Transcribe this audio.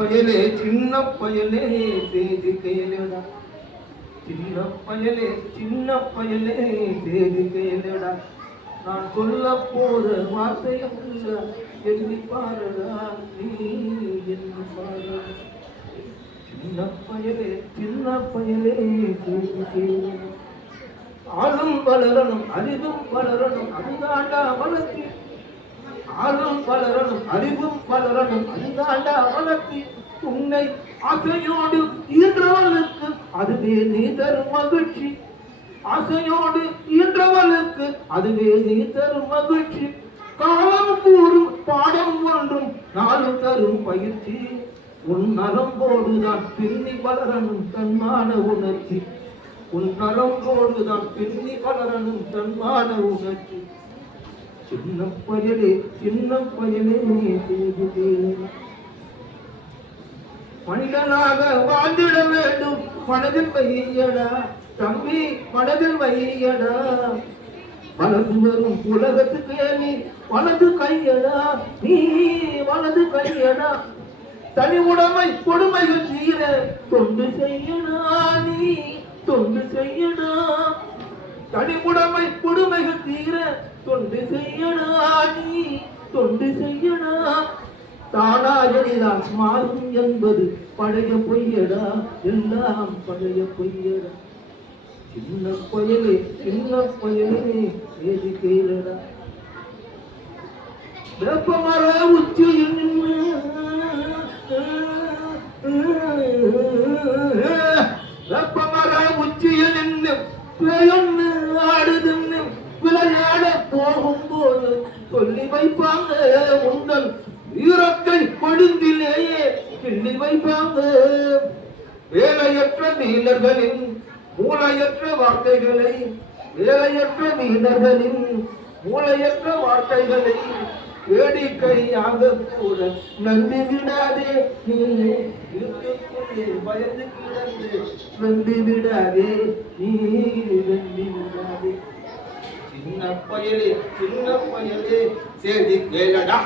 பயலே சின்ன பயலே தேதி கையிலடா சின்ன பயலே சின்ன பயலே தேதி கையிலடா நான் சொல்ல போற வார்த்தையும் எழுதி பாருடா நீ எண்ணி பாருடா சின்ன பயலே சின்ன பயலே தேதி கையிலடா ஆளும் வளரணும் அறிவும் வளரணும் அதுதாண்டா வளர்ச்சி. ஆளும் வளரணும் அறிவும் வளரணும் அதுதாண்டா வளர்ச்சி உன்னை அசையோடு ஈன்றவளுக்கு அதுவே நீ தரும் மகிழ்ச்சி. அசையோடு ஈன்றவளுக்கு அதுவே நீ தரும் மகிழ்ச்சி. காலம் கூறும் பாடம் ஒன்றும் நாளும் தரும் பயிற்சி. உன் நலம்போடுதான் பின்னி வளரணும் தன்மான உணர்ச்சி. உன் நலம்போடுதான் பின்னி வளரணும் தன்மான உணர்ச்சி. சின்ன பயலே சின்ன பயலே நீ கேளு. மனிதனாக வாழ்ந்திட வேண்டும் மனதில் வையடா தம்பி மனதில் வையடா வலது வரும் உலகத்துக்கு நீ வலது கையடா நீ வலது கையடா தனி உடைமை கொடுமைகள் தீர தொண்டு செய்யடா நீ கொடுமைகள் தொண்டு செய்யடா நீ தொண்டு செய்யடா தானா மாறும் என்பது பழைய பொய்யடா எல்லாம் பழைய பொய்யடா. சின்ன பயலே சின்ன பயலே ஏது கேளடா. வேப்பமர உச்சியில் நின்று வேப்பமர உச்சியில் நின்று பேயொன்னு ஆடுதுன்னு விளையாட போகும்போது சொல்லி வைப்பாங்க. உங்கள் ஈரக்கை கொழுந்திலேயே கிள்ளி வைப்பாங்க. வேலையற்ற மீனர்களின் மூளையற்ற வார்த்தைகளை வேலையற்ற மீனர்களின் மூளையற்ற வார்த்தைகளை வேடிக்கையாக கூட நம்பி விடாதே. நீ பயந்து கிடந்து நம்பி விடாதே. நீ நம்பி விடாதே சின்ன பயலே சின்ன பயலே சரி கேளடா